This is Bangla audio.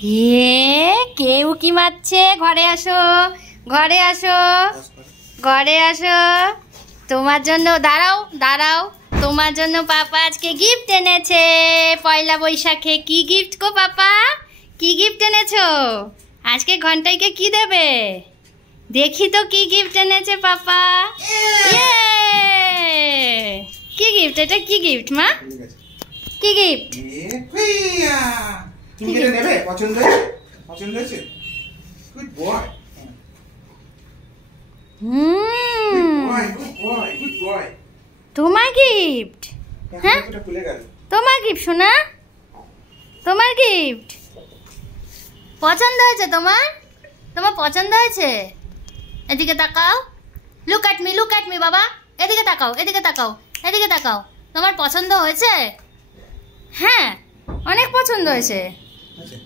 কে উকি মারছে? ঘরে আসো, ঘরে আসো, ঘরে আসো। তোমার জন্য দাঁড়াও দাঁড়াও, তোমার জন্য পাপা আজকে গিফট এনেছে পয়লা বৈশাখে। কি গিফট গো পাপা? কি গিফট এনেছো? আজকে ঘন্টাইকে কি দেবে? দেখি তো কি গিফট এনেছে পাপা। কি গিফট এটা? কি গিফট মা? কি গিফট? তুমি এটা নেবে? পছন্দ হয়েছে? পছন্দ হয়েছে? Good boy. Good boy, good boy. তোমার গিফট? হ্যাঁ, এটা খুলে গেল। তোমার গিফট সোনা, তোমার গিফট। পছন্দ হয়েছে তোমার? তোমার পছন্দ হয়েছে? এদিকে তাকাও, লুক অ্যাট মি বাবা। এদিকে তাকাও, এদিকে তাকাও, এদিকে তাকাও। তোমার পছন্দ হয়েছে? হ্যাঁ, অনেক পছন্দ হয়েছে। আচ্ছা।